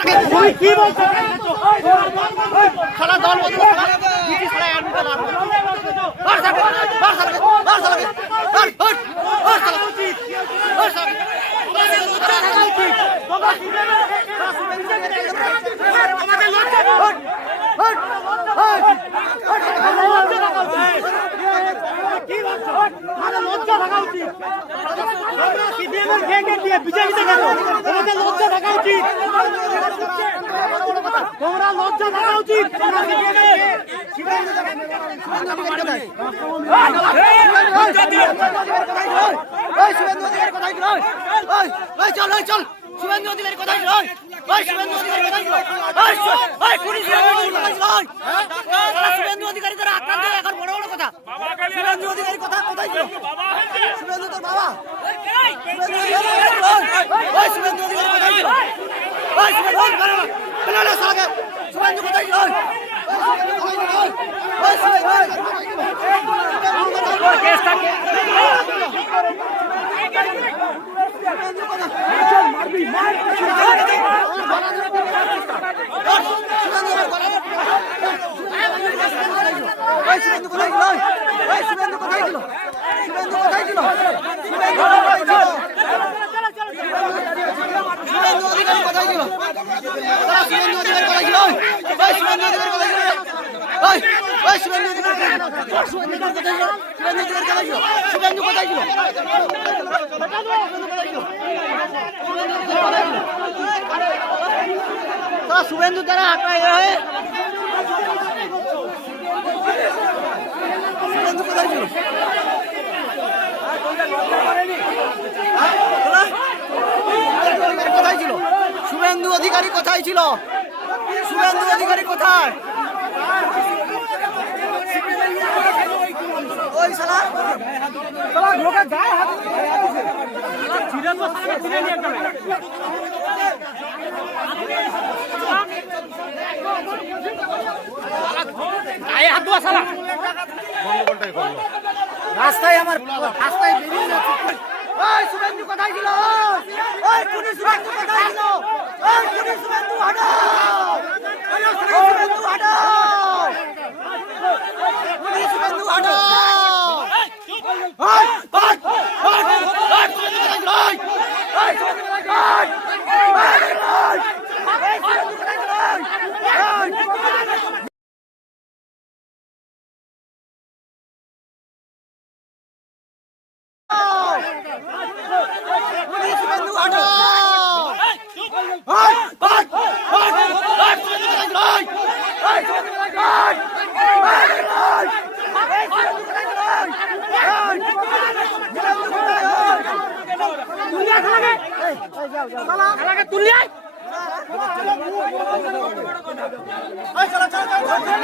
কি বলছো? লজ্জা রাখা উচিত কি বলছো আমাদের লজ্জা রাখা উচিত আমরা সিপিএমের দিয়ে বিজেপিতে গেল তোমাদের লজ্জা থাকা উচিত। তোমরা লজ্জা থাকা উচিত। চল চল শুভেন্দু অধিকারী কোথায় গেল ওই শুভেন্দু অধিকারী কোথায়? গেল ওই ওই পুলিশ তারা শুভেন্দু অধিকারী দ্বারা আক্রান্ত এখন বড় বড় কথা শুভেন্দু অধিকারী কোথায় কোথায় গেল শুভেন্দু তোর বাবা। ওই শুভেন্দু অধিকারী কোথায় গেল ওই শুভেন্দু অধিকারী কেন না সাগে শুভেন্দু কোথায় গেল ওই শুভেন্দু কোথায় গেল ওই শুভেন্দু কোথায় গেল শুভেন্দু কোথায় গেল শুভেন্দু কোথায় গেল শুভেন্দু অধিকারী কোথায় গেল তারা শুভেন্দু অধিকারী কোথায় গেল ওই শুভেন্দু অধিকারী কোথায় গেল ওই ওই শুভেন্দু অধিকারী কোথায় গেল শুভেন্দু তারা দ্বারা আক্রান্ত হয়ে গেল কোথায় ছিল শুভেন্দু অধিকারী কোথায় ছিল? শুভেন্দু অধিকারী কোথায়? ওই শালা। শালা লোকের গায়ে হাত গায়ে হাত দেওয়া শালা রাস্তায় আমার রাস্তায় বেরিয়ে যাচ্ছে। ওই শুভেন্দু কোথায় ছিল? ওই পুলিশ শুভেন্দু কোথায় ছিল ওই পুলিশ শুভেন্দু হটাও ওই শুভেন্দু হটাও পুলিশ শুভেন্দু হটাও ওই ওই ওই ওই শুভেন্দু কোথায় ছিল ওই ওই শুভেন্দু কোথায় ছিল ওই ওই ওই শুভেন্দু কোথায় ছিল ওই ওই পুলিশ শুভেন্দু হটাও ওই ওই ওই ওই শুভেন্দু কোথায় ছিল ওই ওই শুভেন্দু কোথায় ছিল ওই ওই ওই ওই শুভেন্দু কোথায় ছিল ওই ওই শুভেন্দু কোথায় ওই তুলিয়া খালাকে এই যাও যাও খালাকে তুলিয়া এই চলো চলো চলো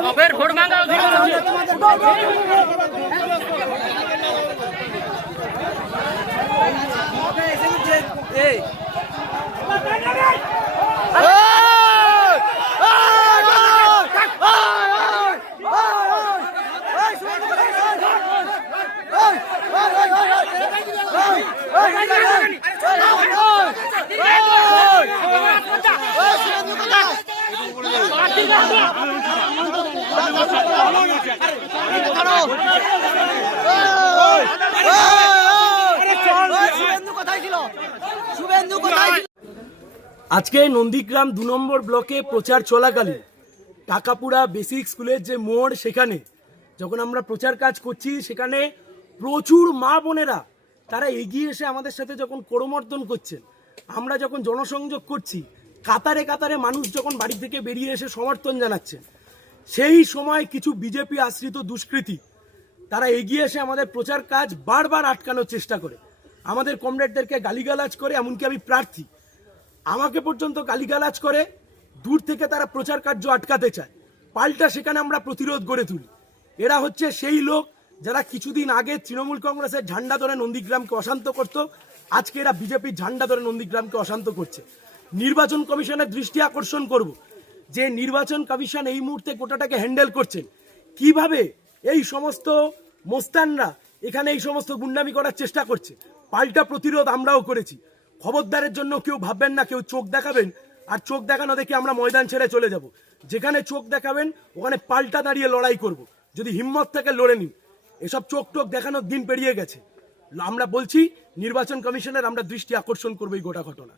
শুভেন্দু ভোট ছিল শুভেন্দু আজকে নন্দীগ্রাম দু নম্বর ব্লকে প্রচার চলাকালীন টাকাপুরা বেসিক স্কুলের যে মোড় সেখানে যখন আমরা প্রচার কাজ করছি, সেখানে প্রচুর মা বোনেরা তারা এগিয়ে এসে আমাদের সাথে যখন করমর্দন করছেন, আমরা যখন জনসংযোগ করছি কাতারে কাতারে মানুষ যখন বাড়ি থেকে বেরিয়ে এসে সমর্থন জানাচ্ছেন সেই সময় কিছু বিজেপি আশ্রিত দুষ্কৃতী, তারা এগিয়ে এসে আমাদের প্রচার কাজ বারবার আটকানোর চেষ্টা করে। আমাদের কমরেডদেরকে গালিগালাজ করে, এমনকি আমি প্রার্থী। আমাকে পর্যন্ত গালিগালাজ করে, দূর থেকে তারা প্রচার কার্য আটকাতে চায়। পাল্টা সেখানে আমরা প্রতিরোধ গড়ে তুলি। এরা হচ্ছে সেই লোক যারা কিছুদিন আগে তৃণমূল কংগ্রেসের ঝান্ডা ধরে নন্দীগ্রামকে অশান্ত করত। আজকে এরা বিজেপির ঝান্ডা ধরে নন্দীগ্রামকে অশান্ত করছে। নির্বাচন কমিশনের দৃষ্টি আকর্ষণ করব। যে নির্বাচন কমিশন এই মুহূর্তে গোটাটাকে হ্যান্ডেল করছেন কীভাবে এই সমস্ত মোস্তানরা এখানে এই সমস্ত গুন্ডামি করার চেষ্টা করছে? পাল্টা প্রতিরোধ আমরাও করেছি। খবরদারের জন্য কেউ ভাববেন না, কেউ চোখ দেখাবেন। আর চোখ দেখানো দেখে আমরা ময়দান ছেড়ে চলে যাব। যেখানে চোখ দেখাবেন, ওখানে পাল্টা দাঁড়িয়ে লড়াই করব। যদি হিম্মত থেকে লড়ে নিন। এসব চোখ টোক দেখানোর দিন পেরিয়ে গেছে। আমরা বলছি, নির্বাচন কমিশনের আমরা দৃষ্টি আকর্ষণ করব এই গোটা ঘটনা।